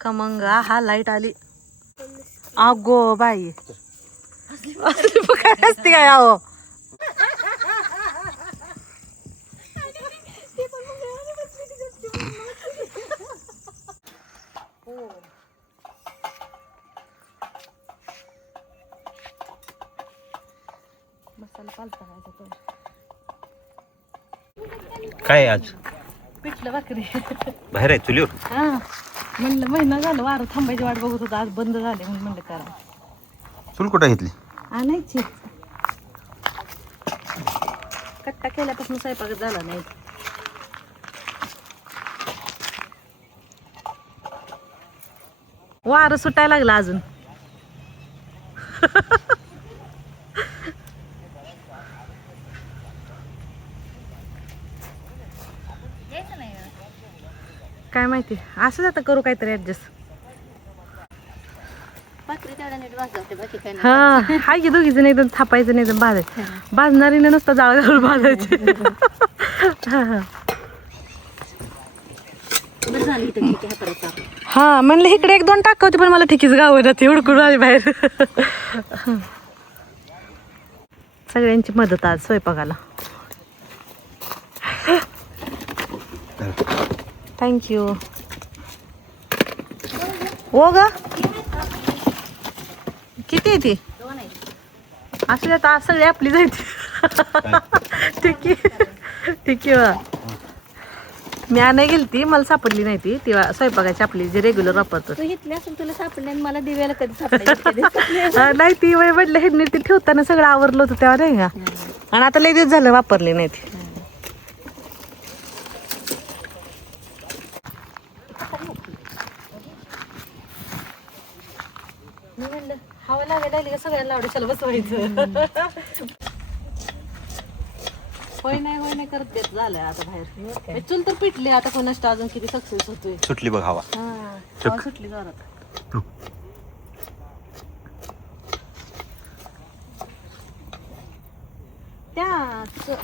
खमंग हा लाईट आली. अगो बाई काय असते काय अहो. मसाला पालता काय आज पिठलं भाकरी. बाहेर आहे चुलीवर. हा म्हणलं महिना झालं वारं थांबायची वाट बघत होतं, आज बंद झाले म्हणून म्हणलं करा. चूल कुठं घेतली? आणायची कट्टा केल्यापासून स्वयंपाक झाला नाही. वारं सुटायला लागला अजून. काय माहिती असं आता करू काहीतरी ऍडजस्ट. हा हाय की दोघीच नाही तर थापायचं नाही तर भाजायचं. भाजणारीने नुसतं जाळ घालून भाजायचे. हा म्हणलं इकडे एक दोन टाका होती पण मला ठिकीच गाव जाते हुडकून आली बाहेर. सगळ्यांची मदत आज स्वयंपाकाला. थँक्यू. हो ग किती आहे ती? असं आता सगळी आपली जायची. ठीक आहे ठीक आहे. मी आणाय गेली ती मला सापडली नाही ती तेव्हा स्वयंपाकाची आपली जी रेग्युलर वापरतो. तुला सापडले मला दिव्याला कधी सापडले नाही ती वय म्हटलं हे ती ठेवताना सगळं आवरलं होतं तेव्हा नाही का. आणि आता लय दिवस झालं वापरली नाही ती. मी म्हणलं हवा लागायला का सगळ्यांना आवडेल बसवायचं. होय नाही करत देत झालंय आता बाहेर. चूल तर पिटली आता कोणाष्ट अजून किती सक्सेस होतोय. सुटली बघ हवा. हवा सुटली जोरात. त्या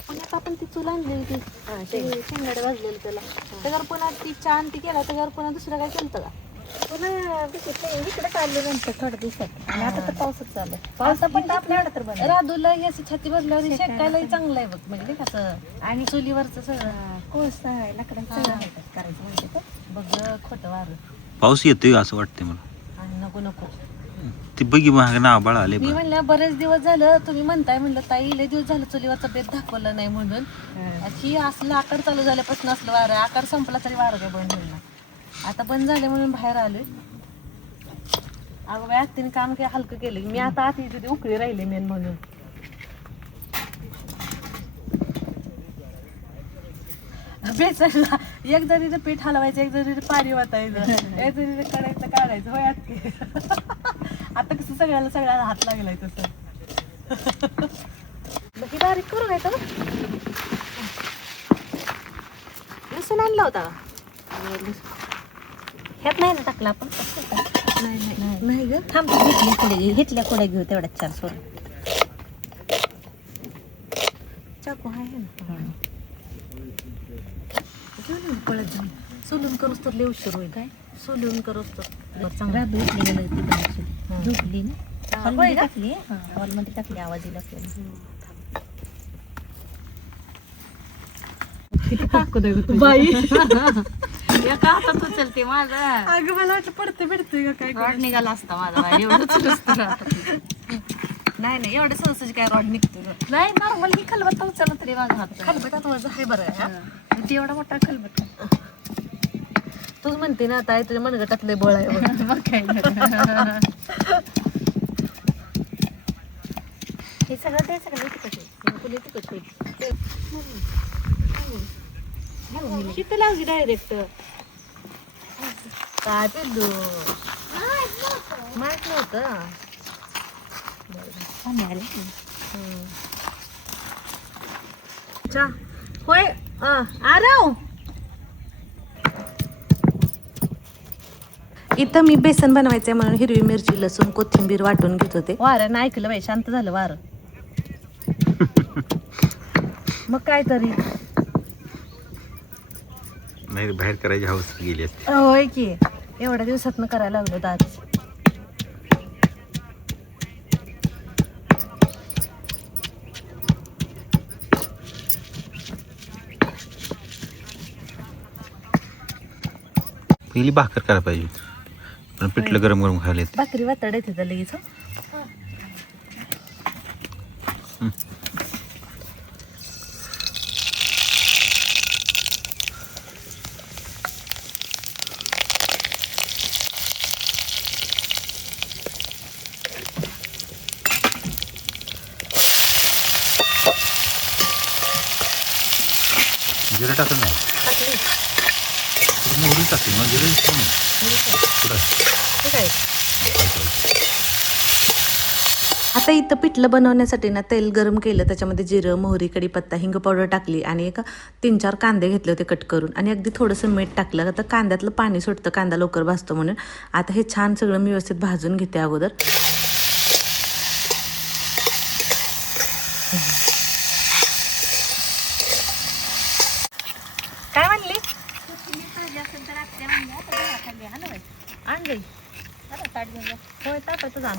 पुण्यात आपण ती चूल आणलेली ती शेंगाडे भाजलेली त्याला त्याच्यावर पुन्हा ती छान ती केला त्याच्यावर पुन्हा दुसरं काय केलं का पुन्हा इकडे चालले नंतर थोड्या दिवसात. आणि आता तर पावसात चालू पावसा पण आपल्याकडे तर राधूला असं छाती भरल्यावर शेकायलाही चांगलं आहे बघ. म्हणजे कसं आणि चुलीवरचं सगळं कोळसा आहे लाकडांचं करायचं म्हणजे बघ खोटं वारं. पाऊस येतोय असं वाटतंय मला. आणि नको नको ती बघी महाग ना आबाळ आले. मी म्हणलं बरेच दिवस झालं तुम्ही म्हणताय म्हणलं ताई लय दिवस झालं चुलीवरचा बेत दाखवला नाही म्हणून. ही असलं आकार चालू झाल्यापासून असलं वारं आकार संपला तरी वारं काय बंद होईल ना. आता बंद झाले म्हणून बाहेर आलोय. अगं बाय तिने काम काय हलकं केलं. मी आता आत तिथे उकळी राहिले मेन म्हणून. बेसनला एक जरीचं पीठ हलवायचं एक जरी पाणी वाटायचं एक जरी काढायचं काढायचं होय आत्ती. आता कसं सगळ्याला हात लागलाय तसं. बाकी बारीक करू काय तर लसूण आणला होता ह्यात नाही ना टाकला आपण. नाही ग थांब घेतल्या कोड्या घेऊ तेवढ्यात 4 सोड. चाकू आहे ना घेऊन पळत जाऊन सोलून करूस तर लय उशीर होईल. काय सोलून करूस तर चांगला राबू इथली गेलं ती पण झोपली ना हॉलमध्ये टाकली. हॉलमध्ये टाकली आवाज येईल बाई. एका हातात उचलते माझा. अगं मला वाटलं पडते भेटते का काय. रॉड निघाला असता माझा एवढंच. नाही एवढं सहज काय रॉड निघतो. नाही नॉर्मल ही खलबत्ता उचलला तरी माझा हात खलबटात वजन आहे बरं. एवढा मोठा खलबत्ता. तूच म्हणते ना आता तुझ्या मनगटात लय बळ आहे बघ. मग काय हे सगळं ते सगळं तिकट आहे. तिकट होईल किती लागली डायरेक्ट काय पिल्लू माहित नव्हतं. होय आरव इथं मी बेसन बनवायचंय म्हणून हिरवी मिरची लसूण कोथिंबीर वाटून घेत होते. वाऱ्यानं ऐकलं बाई शांत झालं वारं. मग काय तरी नाही बाहेर करायची हौस गेली असते. होय की एवढ्या दिवसातनं करायला लागलो दाज. पहिली भाकर करायला पाहिजे पण पिठलं गरम गरम खायला येतं. भाकरी वातड येते त्या लगेच. जिरं टाकत नाही. मोहरी टाकते मग जिरं दिसतं नाही. कुठं? आता इथं पिठलं बनवण्यासाठी ना तेल गरम केलं, त्याच्यामध्ये जिरं, मोहरी, कढीपत्ता, हिंग पावडर टाकली आणि एक 3-4 कांदे घेतले होते कट करून आणि अगदी थोडंसं मीठ टाकलं. आता कांद्यातलं पाणी सुटतं, कांदा लवकर भाजतो म्हणून. आता हे छान सगळं मी व्यवस्थित भाजून घेते अगोदर. काय म्हणली? आण जाई. होय ताटातच आण.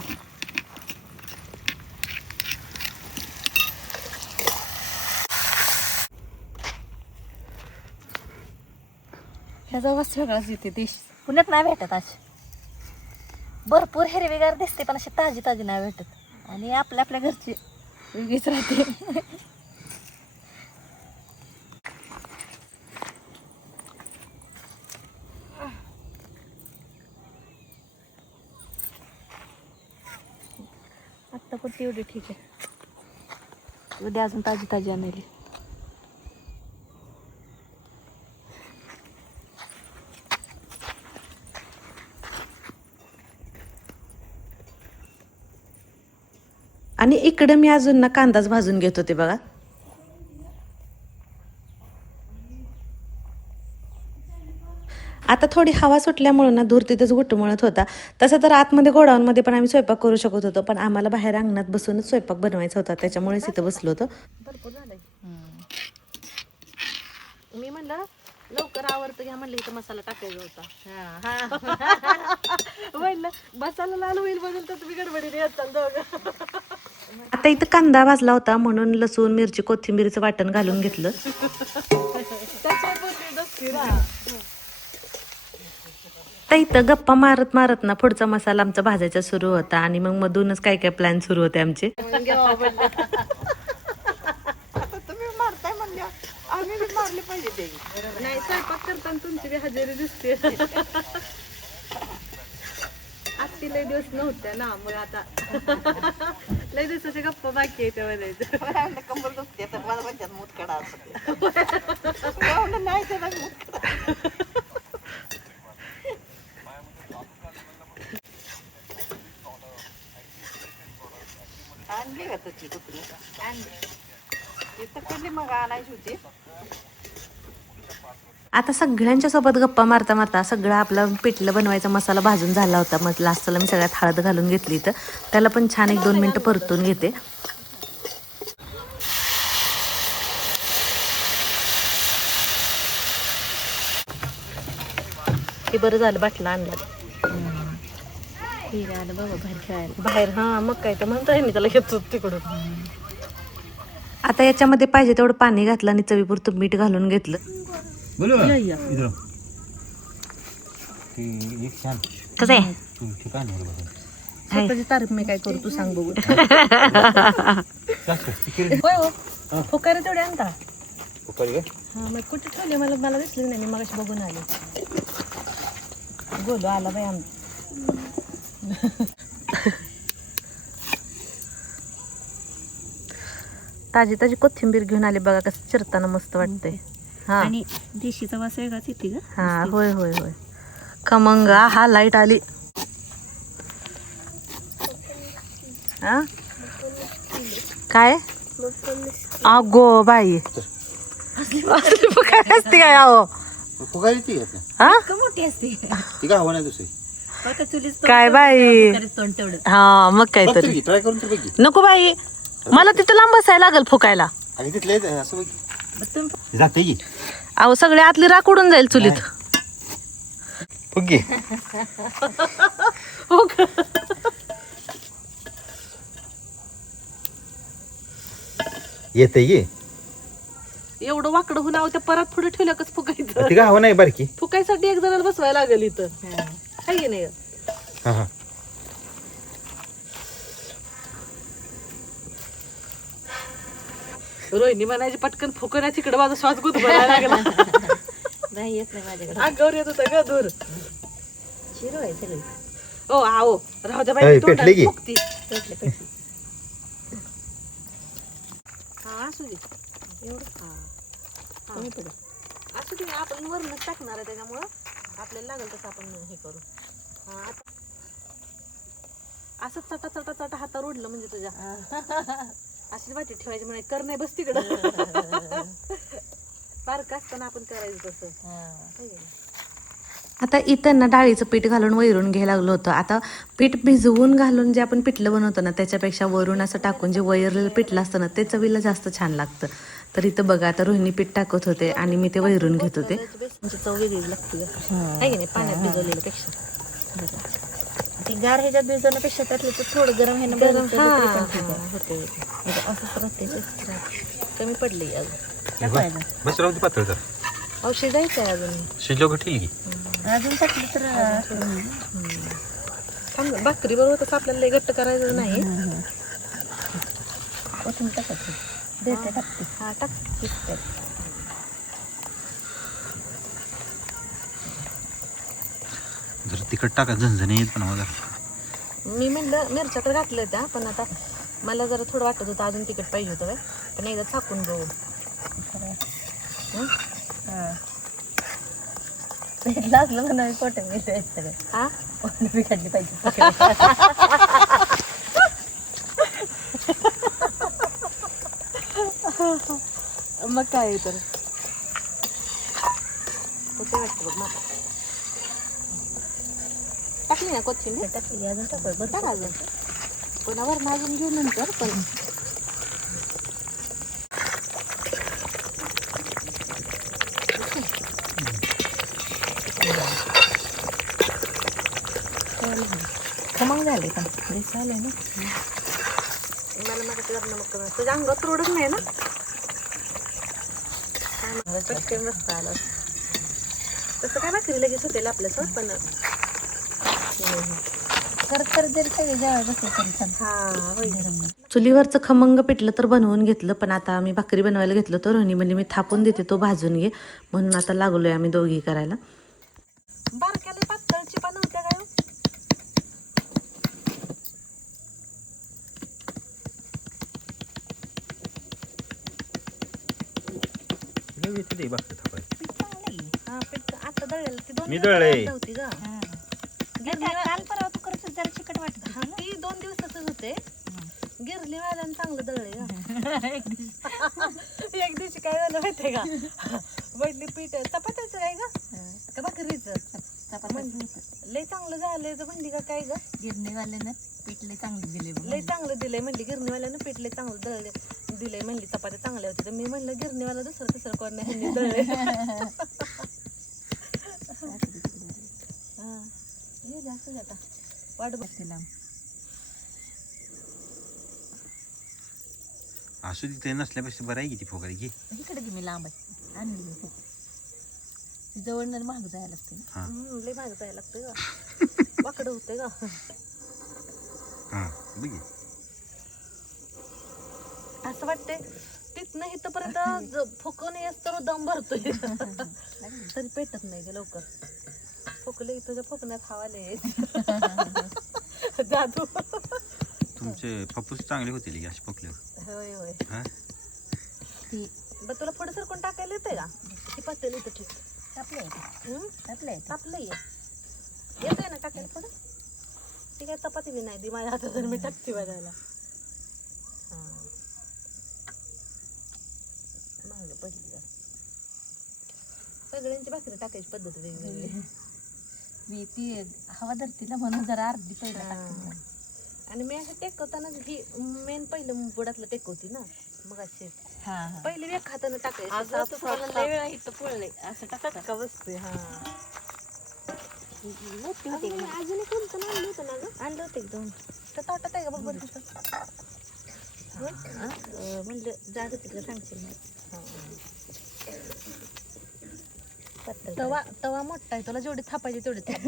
ह्याचा वास वेगळाच येते. देश पुण्यात नाही भेटत अशी. भरपूर हिरवीगार दिसते पण अशी ताजी ताजी नाही भेटत आणि आपल्या आपल्या घरची वेगळीच राहते. आत्ता पण एवढी ठीक आहे. उद्या अजून ताजी ताजी आणली. आणि इकडे मी अजून ना कांदाच भाजून घेत होते बघा. आता थोडी हवा सुटल्यामुळे ना धूर तिथेच घुटमळत होता. तसं तर आतमध्ये गोडाऊनमध्ये पण आम्ही स्वयंपाक करू शकत होतो, पण आम्हाला बाहेर अंगणात बसूनच स्वयंपाक बनवायचा होता, त्याच्यामुळेच इथं बसलो होतो. भरपूर झालंय. मी म्हणलं लवकर आवडतं घ्या, म्हणलं इथं मसाला टाकायचा होता. म्हणलं मसाला लाल होईल म्हणून तर तुम्ही गडबडीने येताल दोघं. आता इथं कांदा भाजला होता म्हणून लसूण, मिरची, कोथिंबीरचं वाटण घालून घेतलं. तर इथं गप्पा मारत मारत ना पुढचा मसाला आमचा भाजायचा सुरू होता आणि मग मधूनच काय काय प्लॅन सुरू होते आमचे. तुम्ही मारताय म्हणल्या आम्ही बी मारले पाहिजे ते. नाही स्वयंपाक करताना तुमची बी हजेरी दिसते. आत्ती लय दिवस नव्हत्या ना, मग आता लय दिवसाचे गप्पा बाकी आहे त्यामध्ये. कंबर दुखते तर मला म्हणतात मूत काढा असं. नाही त्याला मूत काढा. आणली का तुझी कुठली? आणली. इथं कधी मग आणायची होती. आता सगळ्यांच्या सोबत गप्पा मारता मारता सगळा आपला पिठलं बनवायचा मसाला भाजून झाला होता. मग लास्टला मी सगळ्यात हळद घालून घेतली, तर त्याला पण छान 1-2 मिनिटं परतून घेते. हे बरं झालं बाटला आणला. आलं बाबा बाहेर खेळायला. बाहेर हा मग काय तर म्हणताय मी त्याला घेतो तिकडून. आता याच्यामध्ये पाहिजे तेवढं पाणी घातलं आणि चवीपुरतं मीठ घालून घेतलं. कसं आहे स्वतःची तारीफ मी काय करू, तू सांग बघू. होय हो फुकारे तेवढे आणता. हा मग कुठे ठेवले मला दिसले नाही, मी मगाशी बघून आले. बोलो आला बाई आमचा. ताजी ताजी कोथिंबीर घेऊन आली बघा, कसं चिरताना मस्त वाटतंय. हा आणि देशीचा वास वेगळाच येते का? हा होय होय होय. खमंग हा लाईट आली. हा काय अगो बाई काय असते काय अहो हा मोठी असते काय बाई. तोंड तेवढं. हा मग काय तरी नको बाई, मला तिथं लांब बसायला लागल फुकायला. अहो सगळे आतली राख उडून जाईल चुलीत. ओके हो का? येते ये एवढं वाकडं होऊन आहो त्या परत पुढे ठेवलं कस फुकायचं. ती गाव नाही बारकी. फुकायसाठी एक जणाला बसवायला लागेल इथं. हाय की नाही? हा हा रोहिणी म्हणायची पटकन फुकण्या तिकडे माझा श्वास गुदमरायला लागला. नाही येत नाही माझ्याकडे. अंगावर येत होतं ग दूर. शिरो आहे सगळी. ओ आओ राहू द्या अय, बाई पेटली की? फुकती. पेटले पेटले. हा असू दे. एवढं हा कमी पडेल. असू दे आपण वरूनच टाकणार आहे त्याच्यामुळं आपल्याला लागेल तसं आपण हे करू. हा आता असं चटा चटा चटा हातावर उडलं म्हणजे तुझ्या अशीच वाटी ठेवायची म्हणे कर नाही बस तिकडं. बारकं असताना आपण करायचं तसं. हाय की नाही? आता इथं ना डाळीचं पीठ घालून वैरून घ्यायला लागलो होतं. आता पीठ भिजवून घालून जे आपण पिठलं बनवतो ना त्याच्यापेक्षा वरून असं टाकून जे वैरलेलं पिठलं असतं ना ते चवीला जास्त छान लागतं. तर इथं बघा आता रोहिणी पीठ टाकत होते आणि मी ते वैरून घेत होते. म्हणजे चव वेगळी लागते ग. हाय की नाही पाण्यात भिजवलेल्या पेक्षा. ती गार ह्याच्यात भिजवण्यापेक्षा त्यातलं तर थोडं गरम ह्यानं गरम भिजवलं तरी पण ठीक आहे. होते म्हणजे असंच राहते. कमी पडली अजून. टाकायचं. बस राहू दे पातळ तर. औषध जायचं आहे अजून. शिजलो का ठेवली की अजून टाकली तर थांब, भाकरी बरोबर तसं आपल्याला लय घट्ट करायचं नाही. कोथिंबीर टाकायची. देते टाकते. हा टाक. शिजते. जर तिखट टाका झणझण येत पण मला. मी म्हणलं मिरच्या तर घातल्या होत्या पण आता मला जरा थोडं वाटत होतं अजून तिखट पाहिजे होतं काय पण एकदा झाकून बघू. लागलं म्हणून कोथिंबीर द्यायचं सगळं. हा कोथिंबीर काढली पाहिजे. मग काय तर होते वाटतं बघ माझं. टाकली ना कोथिंबीर. टाकली अजून टाकू बरं टाक अजून कोणावर मागून घेऊ नंतर पण. खमंग झाली पण दिस आलं ना. मला मग नमक तुझ्या अंगात रोडच नाही ना. पटकन मस्त आलं तसं काय भाकरी लगेच होते आपल्यासोबत पण. तर जरी सगळे जेवाय बसले तरी चालतं. हा होईल. चुलीवरचं खमंग पिठलं तर बनवून घेतलं पण आता आम्ही भाकरी बनवायला घेतलं तर रोहिणी म्हणजे मी थापून देते तो भाजून घे म्हणून आता लागलोय आम्ही दोघी करायला. बारक्याला पातळची पण नव्हत्या काय हो? येते भाकरी थापाय. हा पीठ आता दळलेलं ती 2 मी दळले. होती ग. काल परवा तू करत जरा चिकट वाटत. हा ती 2 दिवस तसंच होते. गिरली वाल्यानं चांगलं दळले ग. एक दिवशी काय झालं माहितीये का वडली पीठ चपात्याचं काय ग का भाकरीचं लय चांगलं झालंय म्हणली का काय ग. गिरणीवाल्यानं पीठ लय चांगलं दिले लय चांगलं दिलंय म्हणली गिरणीवाल्यानं पीठ लय चांगलं दळले दिलंय म्हणली चपात्या चांगल्या होत्या. तर मी म्हणलं गिरणीवाला दुसरं तिसरं कोण नाही ह्यांनी दळले. हा ये जास्त आता वाट बघते. असू तिथे नसल्यापेक्षा बरं आहे की ती फोकारी घे. इकडे की मी लांब आहे आणली मी खूप. जवळ महाग जायला लागते ना. हा लय मागं जायला लागतं ग. वाकडं होते ग. हा बघ असं वाटतंय तिथनं इथपर्यंत फुकून येस तर दम भरतोय तरी पेटत नाही ग लवकर. फुकले तुझ्या फुकण्यात हवाले जादू. तुमचे पप्पूस चांगले होतील की असे फोकल्यावर. होय होय. हा बरं तुला पुढे सरकून टाकायला येतंय का ती पातेल इथं ठीक. आपल्या आपलं येतंय ना टाकायला पुढं. ती काय चपाती बी नाही ती माझ्या हातात जर मी टाकते बघायला. हा मागं पडली जरा. सगळ्यांची भाकरी टाकायची पद्धत वेगवेगळी. मी ती हवा धरती ना म्हणून जरा अर्धी पहिला टाकते. आणि मी असं टेकवताना ही मेन पहिलं बुडातलं टेकवती ना मग असे पहिले एक हातानं टाकायचं. असं वेळ इथं पळले असं टाकत का बसते. हा मोठी होती अजून एक कोणतं आणलं होतं ना गं? आणलं होतं एकदम तर ताटात आहे का बघ बरं तिथं. म्हणलं जात होती तुला सांगशील नाही तवा मोठा आहे, तुला जेवढी थापायची तेवढी थाप.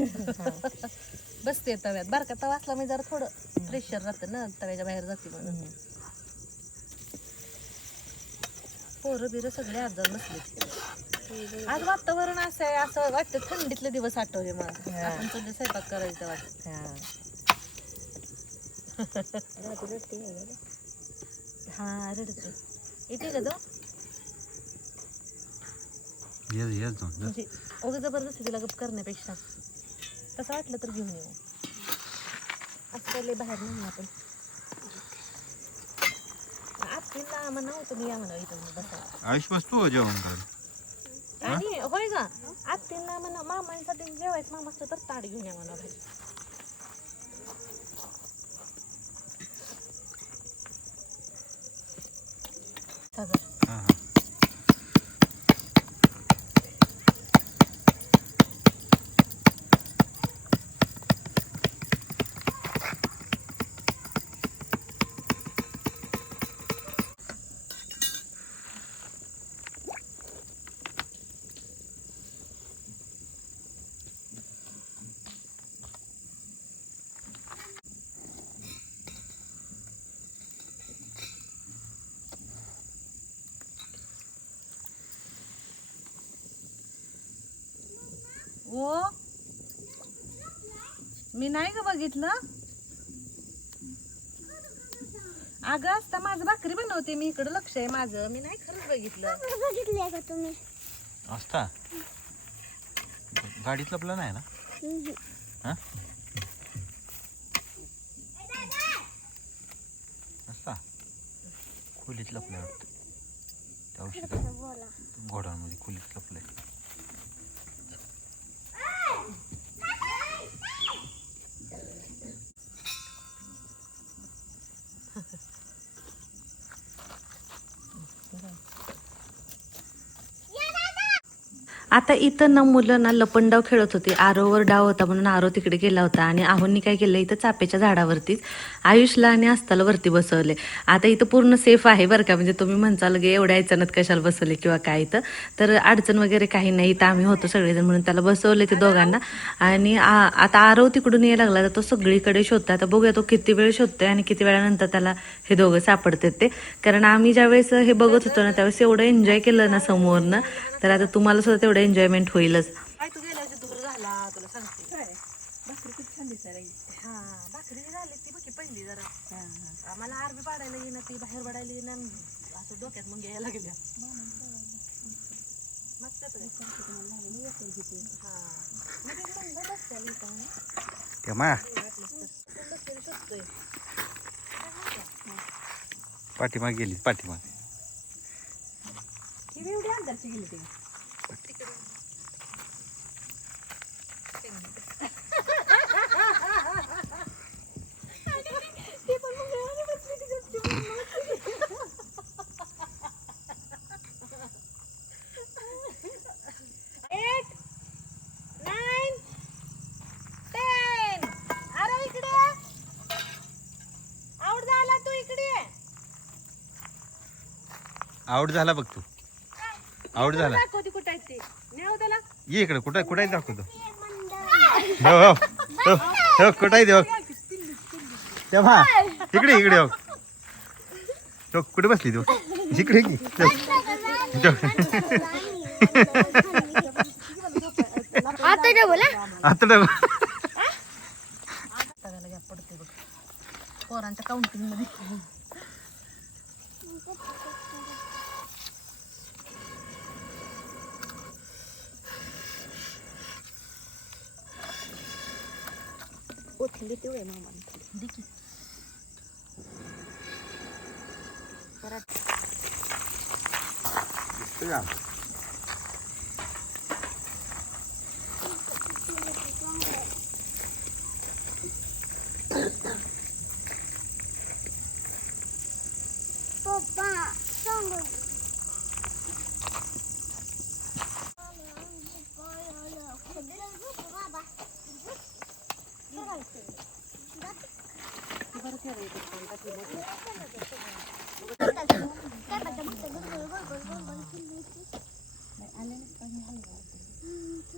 बसते तव्यात. बारका तवा असला मी जरा थोडं प्रेशर राहतं ना तव्याच्या बाहेर जाते म्हणून. पोरं बिरं सगळे आज जाऊन बसले. आज वातावरण असं आहे, असं वाटतं थंडीतले दिवस आठवले मला. आपण तुझे स्वयंपाक करायचं वाटत. हा रडते येते का तो म्हणजे उगा जबरदस्ती तिला गप करण्यापेक्षा तसं वाटलं तर घेऊन येऊ. असं काही बाहेर नाही आपण. आत्तीला म्हणा होतं मी या म्हणा इथं बसायला. आयुष बसतो जेवण करायला. आणि होय का आत्तीला म्हणा मामांसाठी जेवायचं मामा असतं तर ताट घेऊन या म्हणा बाहेर. हा हा. ओ मी नाही का बघितलं. अगं असता माझं भाकरी बनवते मी, इकडं लक्ष आहे माझं. मी नाही खरंच बघितलं. का तुम्ही असता गाडीत लपलं नाही ना. हा असता खोलीत लपलं वाटतं. त्या औषध घोडांमध्ये खोलीत लपलंय. आता इथं ना मुलं ना लपंडाव खेळत होती. आरोवर डाव होता म्हणून आरो तिकडे गेला होता आणि आहोंनी काय केलं इथं चापेच्या झाडावरतीच आयुषला आणि आस्ताला वरती बसवले. आता इथं पूर्ण सेफ आहे बरं का. म्हणजे तुम्ही म्हणचाल गे एवढ्या याच्यानं कशाला बसवले किंवा काय इथं तर अडचण वगैरे काही नाही. इथं आम्ही होतो सगळेजण म्हणून त्याला बसवले ते दोघांना. आणि आता आरव तिकडून यायला लागला तर तो सगळीकडे शोधतो. आता बघूया तो किती वेळ शोधतोय आणि किती वेळानंतर त्याला हे दोघं सापडतात ते. कारण आम्ही ज्यावेळेस हे बघत होतो ना त्यावेळेस एवढं एन्जॉय केलं ना समोरनं तर आता तुम्हाला सुद्धा तेवढं एन्जॉयमेंट होईलच. काय तू गेल्या दूर झाला तुला सांगते. भाकरी खूप छान दिसायला. हा भाकरी झाली ती बघी पहिली जरा. आम्हाला आरबी पाडायला येईना ती बाहेर पडायला येईना असं डोक्यात मग घ्यायला लागल्या. पाठीमाग गेली पाठीमाग. एवढी अंदाजची गेली ती. आउट झाला बघ तू. आउट झाला. कुठे आहे ते न्याव त्याला. ये इकडे कुठं कुठं आहे दाखवतो. हो हो हो हो कुठं आहे ते बघ. तेव्हा इकडे इकडे हो. तो कुठे बसली तू इकडे की. आता पडते बघ पोरांच्या काउंटिंग मध्ये. कोथिंबीर तेवढे मामा देखी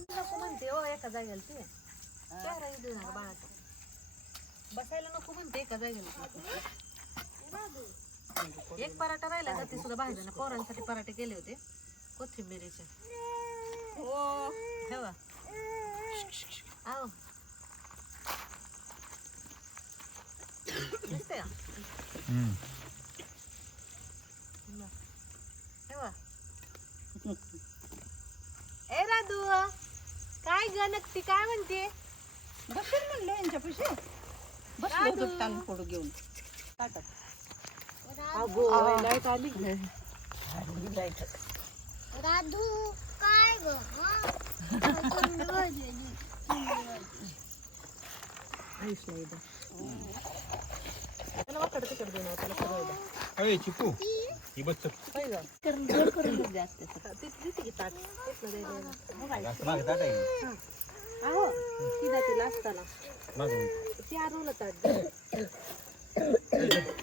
नको म्हणते हो एका जागेला ते चेहरा येऊ ना बाळाचा. बसायला नको म्हणते एका जागेला. एक पराठा राहिला तर ते सुद्धा भाजलं. पोरांसाठी पराठे केले होते कोथिंबीरीचे. ठेवा आहो दिसते का? ठेवा. ए राधू काय ग नक्की काय म्हणते? बसेल म्हणलं यांच्यापाशी बसलो होतो ताण फोडू घेऊन ताटात. अगो लाईट आली. राधू काय ग त्याला वाकड तिकड देणार त्याला सगळं द्या. अरे चिकू ही बस होय ग. गोड करून द्या देते की ताट तिथलं द्यायला. मागे ताट आहे अहो ती जाते असताना मागून ती आरवलं ताट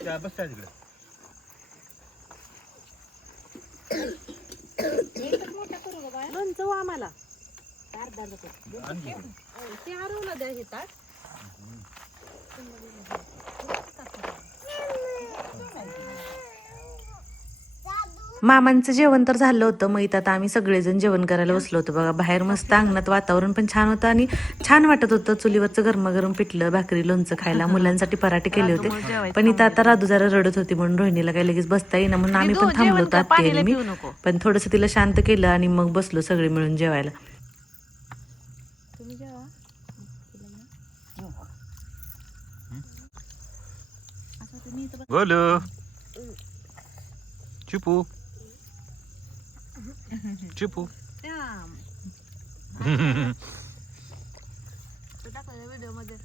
त्या बस त्या तिकडे लोणचं हो आम्हाला अर्धा नको आणखी ते आरवलं द्या हे ताट. मामांचं जेवण तर झालं होतं. मग इथं आता आम्ही सगळेजण जेवण करायला बसलो होतो बघा. बाहेर मस्त अंगणात वातावरण पण छान होतं आणि छान वाटत होतं. चुलीवरचं गरमागरम पिठलं भाकरी लोणचं खायला. मुलांसाठी पराठे केले होते. पण इथं आता राधू जरा रडत होती म्हणून रोहिणीला काही लगेच बसता येईना म्हणून आम्ही पण थांबलो होतो आत्ती आणि मी. पण थोडंसं तिला शांत केलं आणि मग बसलो सगळे मिळून जेवायला. तुम्ही जेवा. बोलो चिपू चिपू व्हिडिओ मध्ये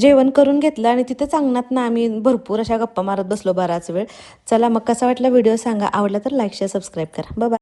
जेवण करून घेतलं आणि तिथेच अंगणात ना आम्ही भरपूर अशा गप्पा मारत बसलो बराच वेळ. चला मग कसा वाटला व्हिडिओ सांगा. आवडला तर लाईक शेअर सबस्क्राईब करा. बाय.